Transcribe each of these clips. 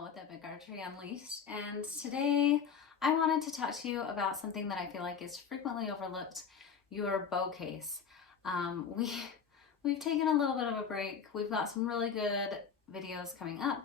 Michelle with Epic Archery Unleashed, and today I wanted to talk to you about something that I feel like is frequently overlooked: your bow case. Um, we we've taken a little bit of a break. We've got some really good videos coming up,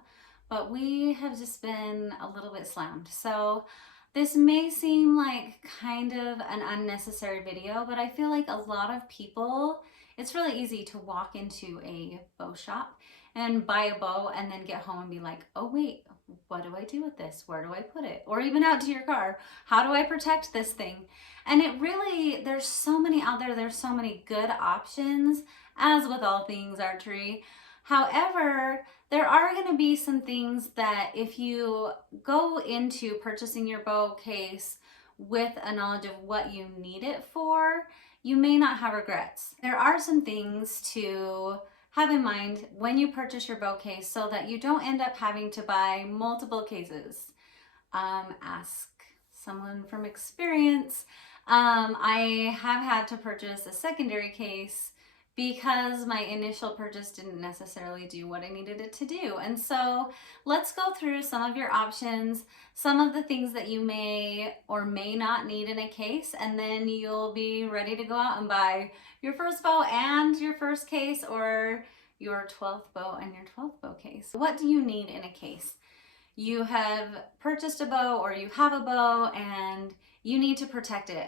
but we have just been a little bit slammed. So this may seem like kind of an unnecessary video, but I feel like a lot of people, it's really easy to walk into a bow shop and buy a bow and then get home and be like, oh wait, what do I do with this? Where do I put it? Or even out to your car, how do I protect this thing? And it really, there's so many out there, there's so many good options, as with all things archery. However, there are going to be some things that if you go into purchasing your bow case with a knowledge of what you need it for, you may not have regrets. There are some things to have in mind when you purchase your bow case so that you don't end up having to buy multiple cases. Ask someone from experience. I have had to purchase a secondary case because my initial purchase didn't necessarily do what I needed it to do. And so let's go through some of your options, some of the things that you may or may not need in a case, and then you'll be ready to go out and buy your first bow and your first case, or your 12th bow and your 12th bow case. What do you need in a case? You have purchased a bow or you have a bow and you need to protect it.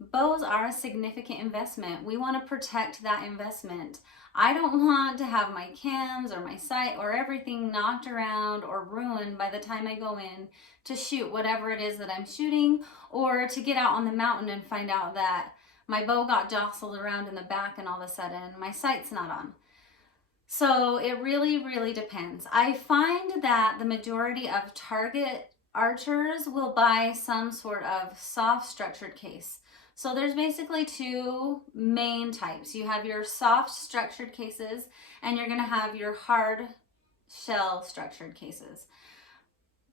Bows are a significant investment. We want to protect that investment. I don't want to have my cams or my sight or everything knocked around or ruined by the time I go in to shoot whatever it is that I'm shooting, or to get out on the mountain and find out that my bow got jostled around in the back and all of a sudden my sight's not on. So it really, really depends. I find that the majority of target archers will buy some sort of soft structured case. So there's basically two main types. You have your soft structured cases and you're going to have your hard shell structured cases.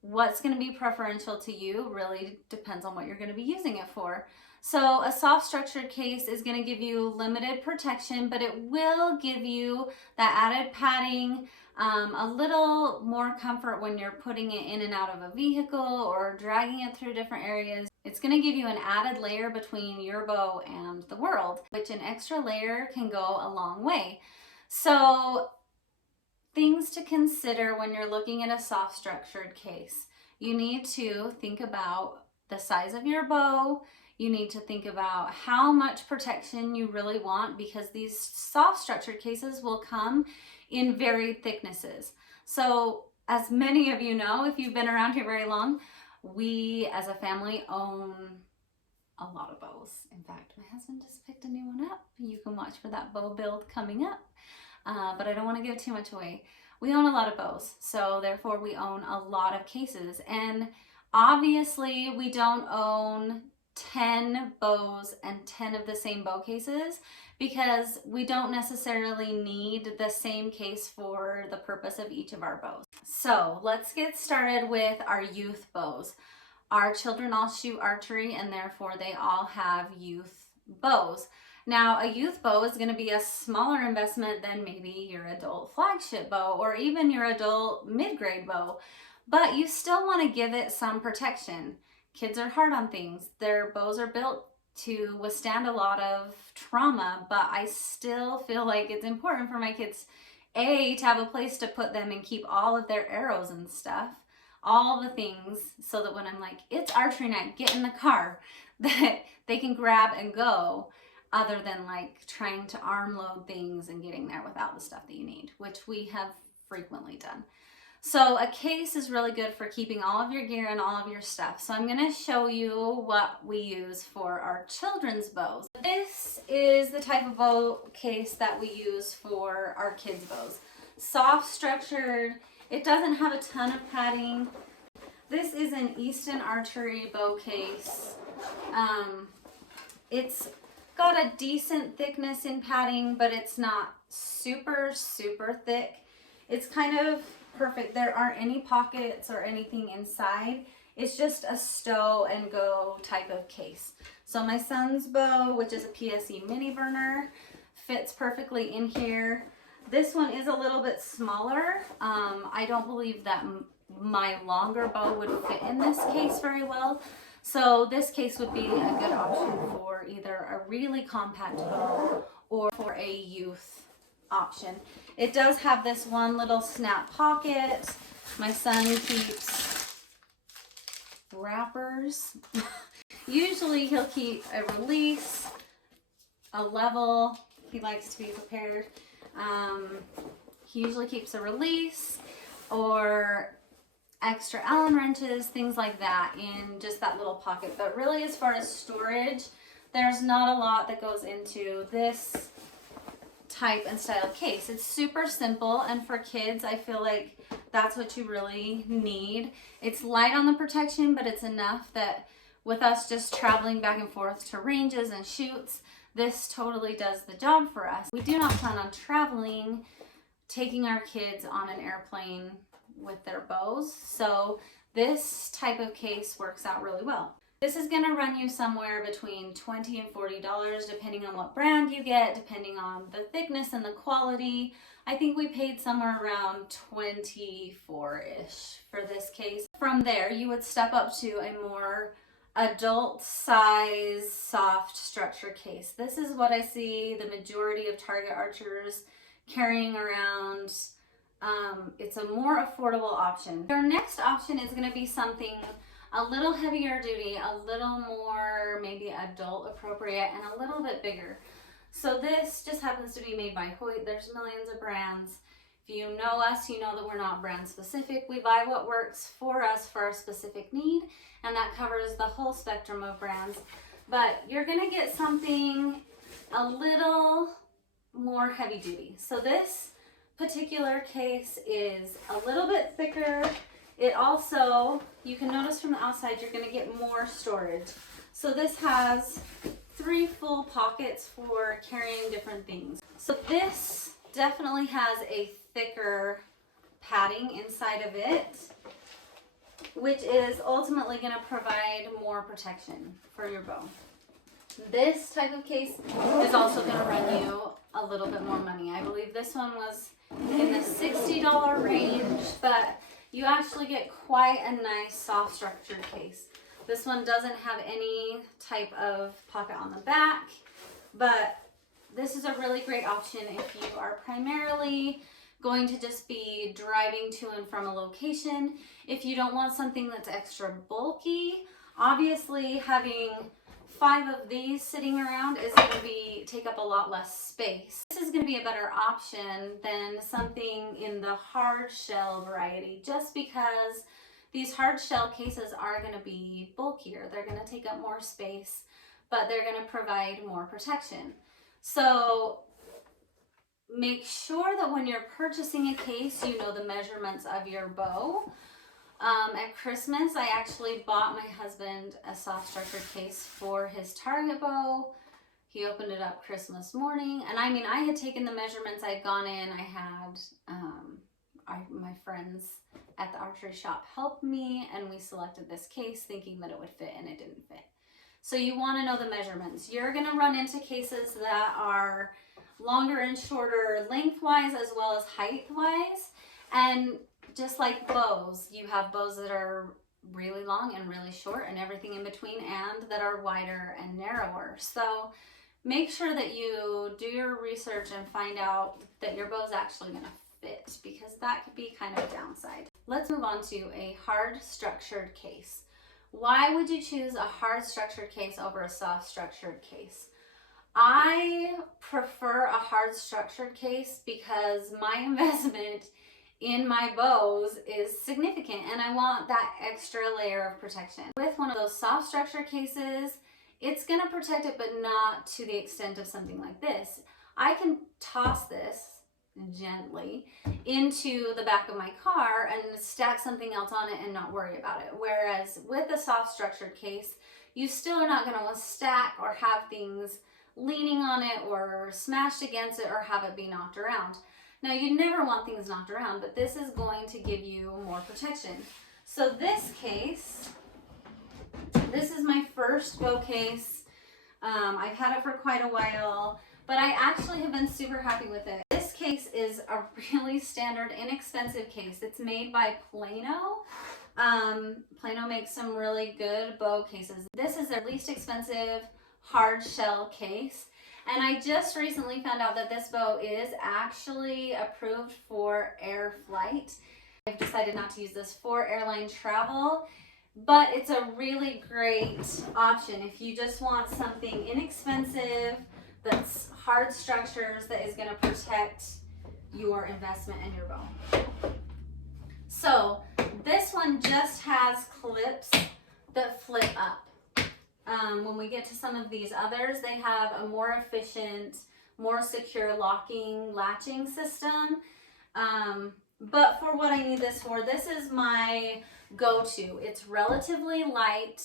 What's going to be preferential to you really depends on what you're going to be using it for. So a soft structured case is going to give you limited protection, but it will give you that added padding, a little more comfort when you're putting it in and out of a vehicle or dragging it through different areas. It's going to give you an added layer between your bow and the world, which an extra layer can go a long way. So things to consider when you're looking at a soft structured case. You need to think about the size of your bow. You need to think about how much protection you really want, because these soft structured cases will come in varied thicknesses. So as many of you know, if you've been around here very long, we as a family own a lot of bows. In fact, my husband just picked a new one up. You can watch for that bow build coming up, but I don't want to give too much away. We own a lot of bows, so therefore we own a lot of cases. And obviously we don't own 10 bows and 10 of the same bow cases, because we don't necessarily need the same case for the purpose of each of our bows. So let's get started with our youth bows. Our children all shoot archery and therefore they all have youth bows. Now a youth bow is going to be a smaller investment than maybe your adult flagship bow or even your adult mid-grade bow, but you still want to give it some protection. Kids are hard on things. Their bows are built to withstand a lot of trauma, but I still feel like it's important for my kids, A, to have a place to put them and keep all of their arrows and stuff, all the things, so that when I'm like, it's archery night, get in the car, that they can grab and go, other than like trying to arm load things and getting there without the stuff that you need, which we have frequently done. So a case is really good for keeping all of your gear and all of your stuff. So I'm going to show you what we use for our children's bows. This is the type of bow case that we use for our kids' bows. Soft structured. It doesn't have a ton of padding. This is an Easton archery bow case. It's got a decent thickness in padding, but it's not super, super thick. It's kind of perfect. There aren't any pockets or anything inside. It's just a stow and go type of case. So my son's bow, which is a PSE mini burner, fits perfectly in here. This one is a little bit smaller. I don't believe that my longer bow would fit in this case very well. So this case would be a good option for either a really compact bow or for a youth option. It does have this one little snap pocket. My son keeps wrappers. Usually he'll keep a release, a level. He likes to be prepared. He usually keeps a release or extra Allen wrenches, things like that in just that little pocket. But really, as far as storage, there's not a lot that goes into this type and style case. It's super simple, and for kids, I feel like that's what you really need. It's light on the protection, but it's enough that with us just traveling back and forth to ranges and shoots, this totally does the job for us. We do not plan on traveling, taking our kids on an airplane with their bows, so this type of case works out really well. This is going to run you somewhere between $20 and $40 depending on what brand you get, depending on the thickness and the quality. I think we paid somewhere around $24-ish for this case. From there, you would step up to a more adult size soft structure case. This is what I see the majority of target archers carrying around. It's a more affordable option. Your next option is going to be something a little heavier duty, a little more maybe adult appropriate, and a little bit bigger. So this just happens to be made by Hoyt. There's millions of brands. If you know us, you know that we're not brand specific. We buy what works for us for our specific need, and that covers the whole spectrum of brands. But you're gonna get something a little more heavy duty. So this particular case is a little bit thicker. It also, you can notice from the outside, you're gonna get more storage. So this has 3 full pockets for carrying different things. So this definitely has a thicker padding inside of it, which is ultimately gonna provide more protection for your bow. This type of case is also gonna run you a little bit more money. I believe this one was in the $60 range, but you actually get quite a nice soft structured case. This one doesn't have any type of pocket on the back, but this is a really great option if you are primarily going to just be driving to and from a location. If you don't want something that's extra bulky, obviously having 5 of these sitting around is going to take up a lot less space. This is going to be a better option than something in the hard shell variety, just because these hard shell cases are going to be bulkier. They're going to take up more space, but they're going to provide more protection. So make sure that when you're purchasing a case, you know the measurements of your bow. At Christmas, I actually bought my husband a soft structured case for his target bow. He opened it up Christmas morning, and I mean, I had taken the measurements. I'd gone in, I had my friends at the archery shop help me, and we selected this case thinking that it would fit, and it didn't fit. So you want to know the measurements. You're going to run into cases that are longer and shorter lengthwise as well as height-wise, and just like bows, you have bows that are really long and really short and everything in between, and that are wider and narrower. So make sure that you do your research and find out that your bow is actually going to fit, because that could be kind of a downside. Let's move on to a hard structured case. Why would you choose a hard structured case over a soft structured case? I prefer a hard structured case because my investment in my bows is significant, and I want that extra layer of protection. With one of those soft structure cases, it's going to protect it, but not to the extent of something like this. I can toss this gently into the back of my car and stack something else on it and not worry about it. Whereas with a soft structured case, you still are not going to want to stack or have things leaning on it or smashed against it or have it be knocked around. Now, you never want things knocked around, but this is going to give you more protection. So this case, this is my first bow case. I've had it for quite a while, but I actually have been super happy with it. This case is a really standard, inexpensive case. It's made by Plano. Plano makes some really good bow cases. This is their least expensive hard shell case. And I just recently found out that this bow is actually approved for air flight. I've decided not to use this for airline travel, but it's a really great option if you just want something inexpensive that's hard structures that is going to protect your investment and your bow. So this one just has clips that flip up. When we get to some of these others, they have a more efficient, more secure locking, latching system. But for what I need this for, this is my go-to. It's relatively light.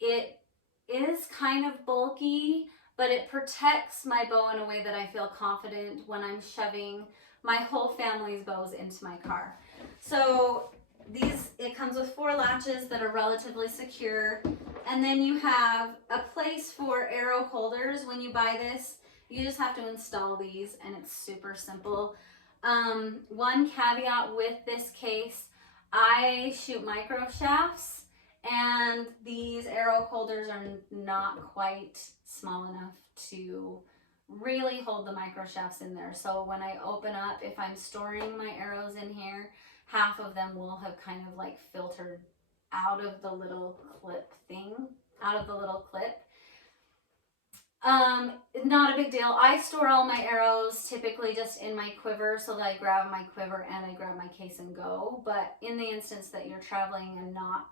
It is kind of bulky, but it protects my bow in a way that I feel confident when I'm shoving my whole family's bows into my car. So it comes with 4 latches that are relatively secure. And then you have a place for arrow holders. When you buy this, you just have to install these and it's super simple. One caveat with this case, I shoot micro shafts and these arrow holders are not quite small enough to really hold the micro shafts in there. So when I open up, if I'm storing my arrows in here, half of them will have kind of like filtered out of the little clip thing, out of the little clip. Not a big deal. I store all my arrows typically just in my quiver, so that I grab my quiver and I grab my case and go. But in the instance that you're traveling and not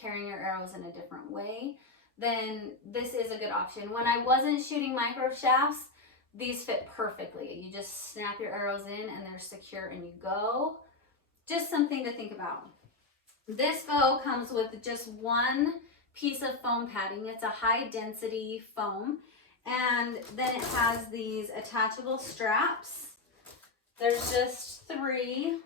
carrying your arrows in a different way, then this is a good option. When I wasn't shooting micro shafts, these fit perfectly. You just snap your arrows in and they're secure and you go. Just something to think about. This bow comes with just one piece of foam padding. It's a high density foam, and then it has these attachable straps. There's just 3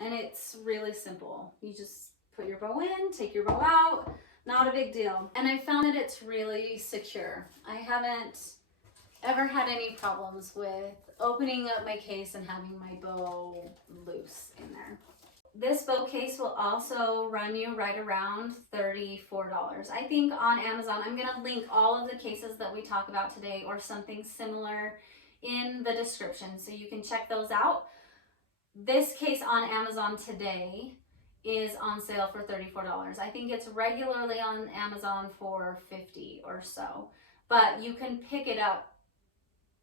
and it's really simple. You just put your bow in, take your bow out, not a big deal. And I found that it's really secure. I haven't ever had any problems with opening up my case and having my bow loose in there. This bow case will also run you right around $34. I think on Amazon, I'm going to link all of the cases that we talk about today or something similar in the description so you can check those out. This case on Amazon today is on sale for $34. I think it's regularly on Amazon for $50 or so, but you can pick it up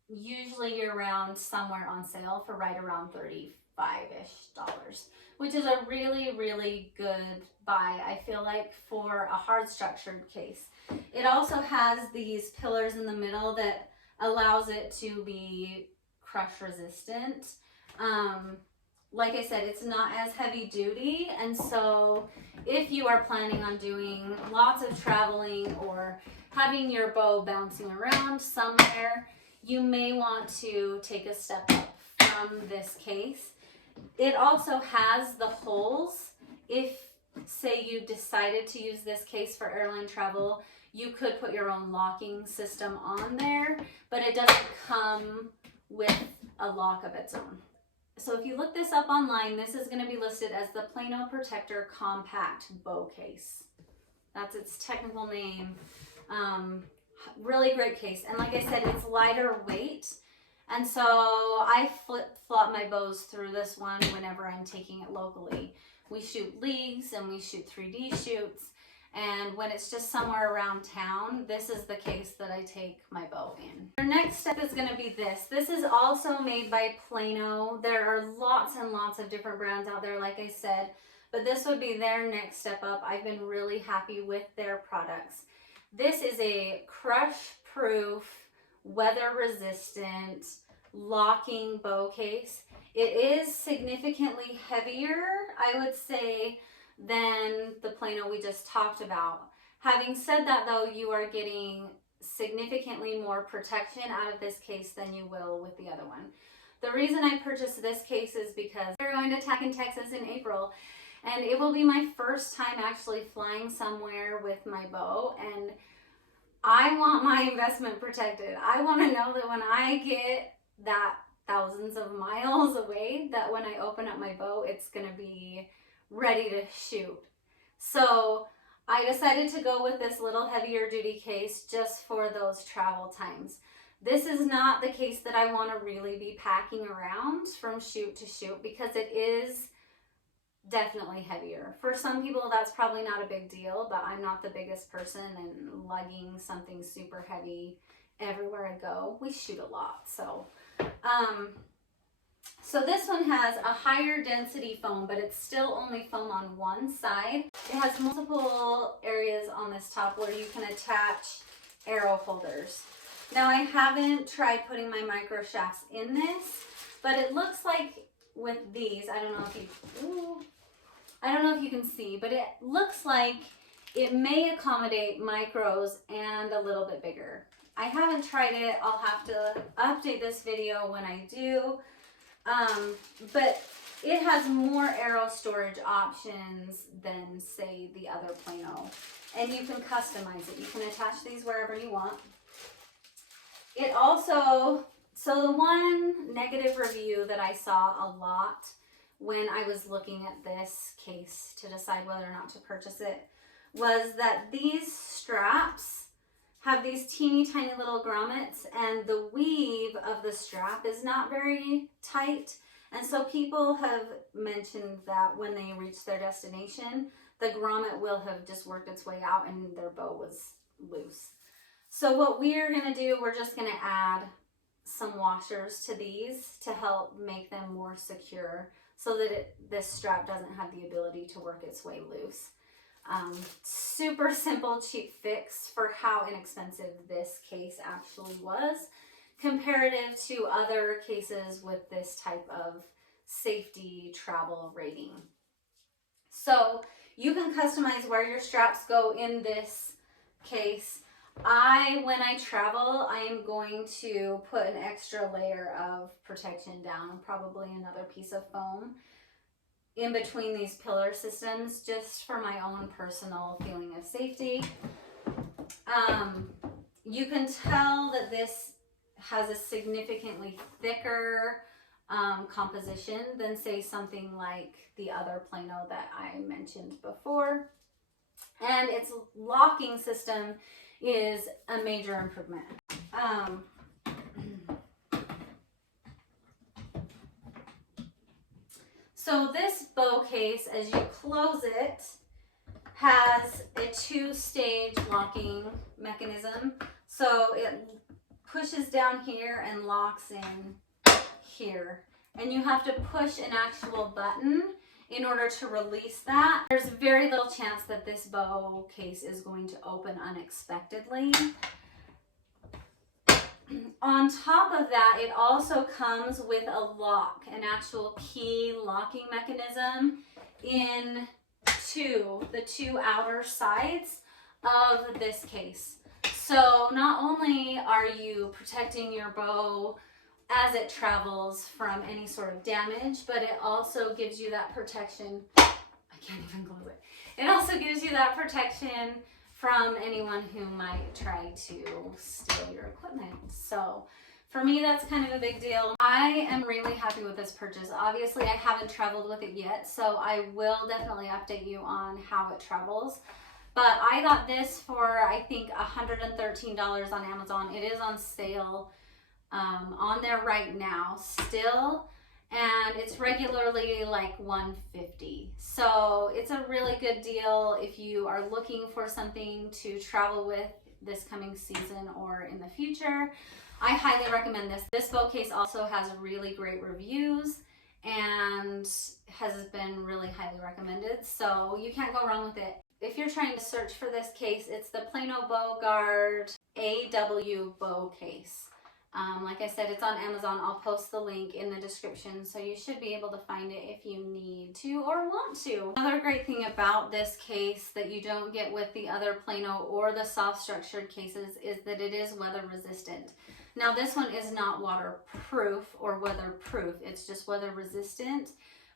usually year-round somewhere on sale for right around $35-ish, which is a really, really good buy, I feel like, for a hard structured case. It also has these pillars in the middle that allows it to be crush resistant. Like I said, it's not as heavy duty, and so if you are planning on doing lots of traveling or having your bow bouncing around somewhere, you may want to take a step up from this case. It also has the holes. If, say, you decided to use this case for airline travel, you could put your own locking system on there, but it doesn't come with a lock of its own. So if you look this up online, this is going to be listed as the Plano Protector Compact Bow Case. That's its technical name. Really great case. And like I said, it's lighter weight. And so I flip-flop my bows through this one whenever I'm taking it locally. We shoot leagues and we shoot 3D shoots. And when it's just somewhere around town, this is the case that I take my bow in. Our next step is going to be this. This is also made by Plano. There are lots and lots of different brands out there, like I said, but this would be their next step up. I've been really happy with their products. This is a crush-proof, weather-resistant, locking bow case. It is significantly heavier, I would say, than the Plano we just talked about. Having said that, though, you are getting significantly more protection out of this case than you will with the other one. The reason I purchased this case is because we're going to TAC in Texas in April, and it will be my first time actually flying somewhere with my bow, and I want my investment protected. I want to know that when I get that thousands of mile miles away that when I open up my bow, it's going to be ready to shoot. So I decided to go with this little heavier duty case just for those travel times. This is not the case that I want to really be packing around from shoot to shoot because it is definitely heavier. For some people that's probably not a big deal, but I'm not the biggest person and lugging something super heavy everywhere I go. We shoot a lot, so so this one has a higher density foam, but it's still only foam on one side. It has multiple areas on this top where you can attach arrow holders. Now I haven't tried putting my micro shafts in this, but it looks like with these, I don't know if you can see, but it looks like it may accommodate micros and a little bit bigger. I haven't tried it. I'll have to update this video when I do. But it has more Aero Storage options than, say, the other Plano. And you can customize it. You can attach these wherever you want. It also, so the one negative review that I saw a lot when I was looking at this case to decide whether or not to purchase it was that these straps have these teeny tiny little grommets and the weave of the strap is not very tight. And so people have mentioned that when they reach their destination, the grommet will have just worked its way out and their bow was loose. So what we're gonna do, we're just gonna add some washers to these to help make them more secure so that this strap doesn't have the ability to work its way loose. Super simple, cheap fix for how inexpensive this case actually was comparative to other cases with this type of safety travel rating. So you can customize where your straps go in this case. When I travel, I am going to put an extra layer of protection down, probably another piece of foam in between these pillar systems just for my own personal feeling of safety. You can tell that this has a significantly thicker composition than, say, something like the other Plano that I mentioned before. And its locking system is a major improvement. So this bow case, as you close it, has a two-stage locking mechanism. So it pushes down here and locks in here. And you have to push an actual button in order to release that. There's very little chance that this bow case is going to open unexpectedly. On top of that, it also comes with a lock, an actual key locking mechanism in the two outer sides of this case. So not only are you protecting your bow as it travels from any sort of damage, but it also gives you that protection. I can't even close it. It also gives you that protection from anyone who might try to steal your equipment. So for me, that's kind of a big deal. I am really happy with this purchase. Obviously, I haven't traveled with it yet, so I will definitely update you on how it travels. But I got this for, I think, $113 on Amazon. It is on sale on there right now still, and it's regularly like $150. So it's a really good deal if you are looking for something to travel with this coming season or in the future. I highly recommend this. This bow case also has really great reviews and has been really highly recommended, so you can't go wrong with it. If you're trying to search for this case, it's the Plano Bow Guard AW bow case. Like I said, it's on Amazon. I'll post the link in the description, so you should be able to find it if you need to or want to. Another great thing about this case that you don't get with the other Plano or the soft structured cases is that it is weather resistant. Now this one is not waterproof or weatherproof, it's just weather resistant.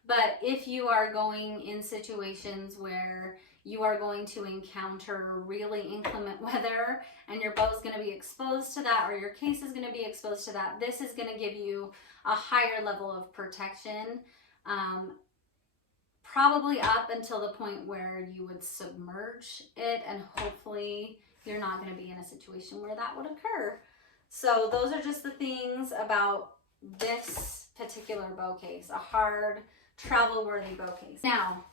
But if you are going in situations where you are going to encounter really inclement weather and your bow is going to be exposed to that, or your case is going to be exposed to that, this is going to give you a higher level of protection, probably up until the point where you would submerge it, and hopefully you're not going to be in a situation where that would occur. So those are just the things about this particular bow case, a hard, travel-worthy bow case. Now,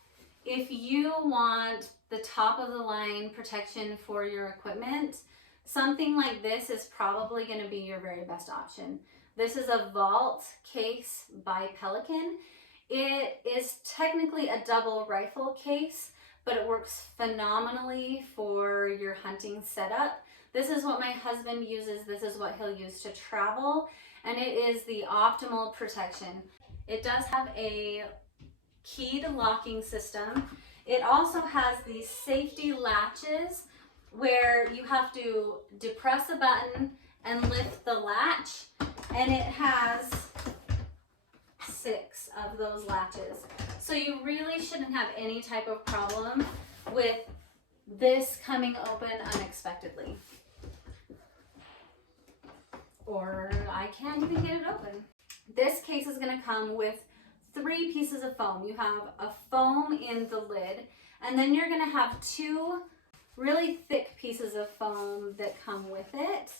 if you want the top of the line protection for your equipment, something like this is probably going to be your very best option. This is a vault case by Pelican. It is technically a double rifle case, but it works phenomenally for your hunting setup. This is what my husband uses. This is what he'll use to travel, and it is the optimal protection. It does have a keyed locking system. It also has these safety latches where you have to depress a button and lift the latch, and it has 6 of those latches. So you really shouldn't have any type of problem with this coming open unexpectedly. Or I can't even get it open. This case is going to come with 3 pieces of foam. You have a foam in the lid, and then you're going to have 2 really thick pieces of foam that come with it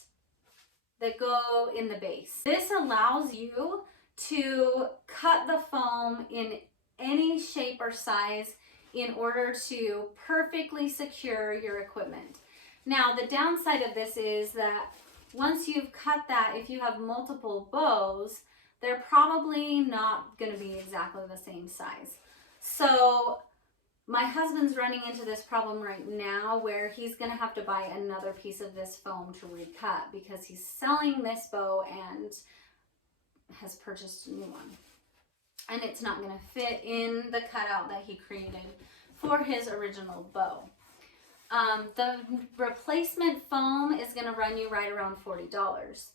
that go in the base. This allows you to cut the foam in any shape or size in order to perfectly secure your equipment. Now, the downside of this is that once you've cut that, if you have multiple bows, they're probably not going to be exactly the same size. So my husband's running into this problem right now where he's going to have to buy another piece of this foam to recut because he's selling this bow and has purchased a new one. And it's not going to fit in the cutout that he created for his original bow. The replacement foam is going to run you right around $40.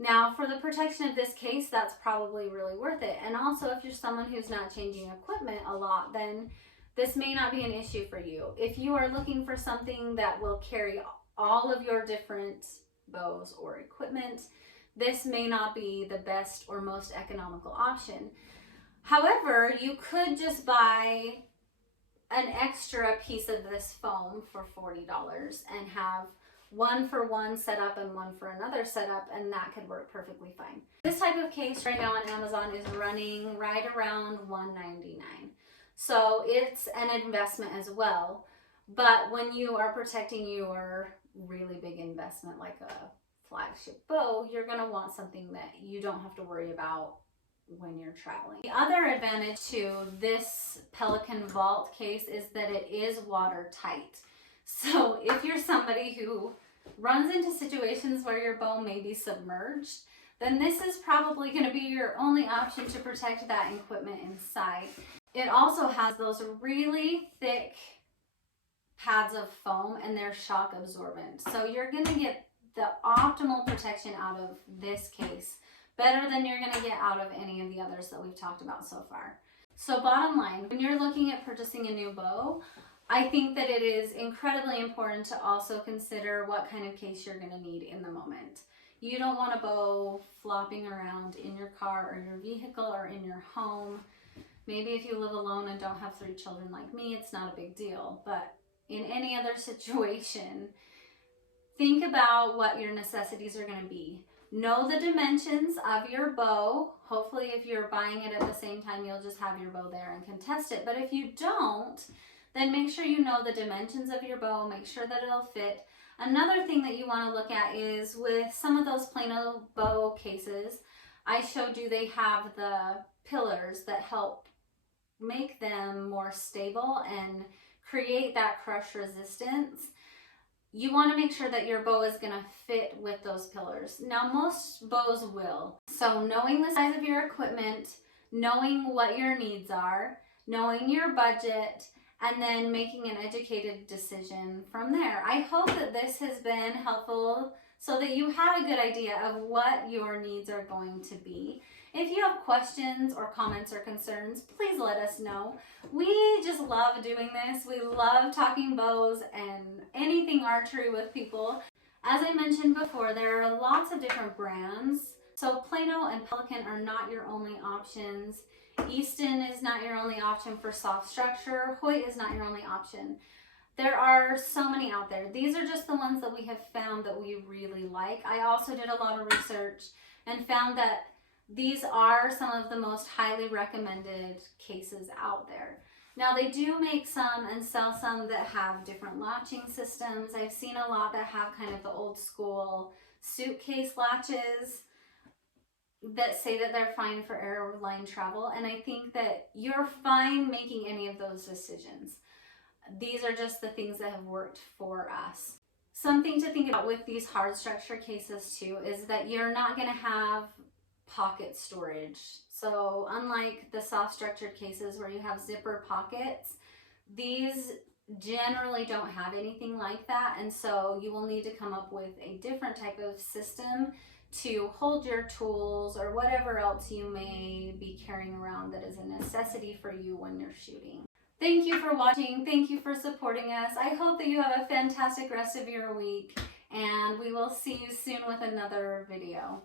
Now, for the protection of this case, that's probably really worth it. And also, if you're someone who's not changing equipment a lot, then this may not be an issue for you. If you are looking for something that will carry all of your different bows or equipment, this may not be the best or most economical option. However, you could just buy an extra piece of this foam for $40 and have one for one setup and one for another setup, and that could work perfectly fine. This type of case right now on Amazon is running right around $199. So it's an investment as well. But when you are protecting your really big investment like a flagship bow, you're going to want something that you don't have to worry about when you're traveling. The other advantage to this Pelican Vault case is that it is watertight. So if you're somebody who runs into situations where your bow may be submerged, then this is probably going to be your only option to protect that equipment inside. It also has those really thick pads of foam, and they're shock absorbent. So you're going to get the optimal protection out of this case, better than you're going to get out of any of the others that we've talked about so far. So bottom line, when you're looking at purchasing a new bow, I think that it is incredibly important to also consider what kind of case you're going to need in the moment. You don't want a bow flopping around in your car or your vehicle or in your home. Maybe if you live alone and don't have 3 children like me, it's not a big deal. But in any other situation, think about what your necessities are going to be. Know the dimensions of your bow. Hopefully, if you're buying it at the same time, you'll just have your bow there and can test it. But if you don't, then make sure you know the dimensions of your bow. Make sure that it'll fit. Another thing that you want to look at is with some of those Plano bow cases, I showed you they have the pillars that help make them more stable and create that crush resistance. You want to make sure that your bow is going to fit with those pillars. Now, most bows will. So knowing the size of your equipment, knowing what your needs are, knowing your budget, and then making an educated decision from there. I hope that this has been helpful so that you have a good idea of what your needs are going to be. If you have questions or comments or concerns, please let us know. We just love doing this. We love talking bows and anything archery with people. As I mentioned before, there are lots of different brands. So Plano and Pelican are not your only options. Easton is not your only option for soft structure. Hoyt is not your only option. There are so many out there. These are just the ones that we have found that we really like. I also did a lot of research and found that these are some of the most highly recommended cases out there. Now they do make some and sell some that have different latching systems. I've seen a lot that have kind of the old school suitcase latches that say that they're fine for airline travel, and I think that you're fine making any of those decisions. These are just the things that have worked for us. Something to think about with these hard structure cases too is that you're not going to have pocket storage. So unlike the soft structured cases where you have zipper pockets, these generally don't have anything like that, and so you will need to come up with a different type of system to hold your tools or whatever else you may be carrying around that is a necessity for you when you're shooting. Thank you for watching. Thank you for supporting us. I hope that you have a fantastic rest of your week, and we will see you soon with another video.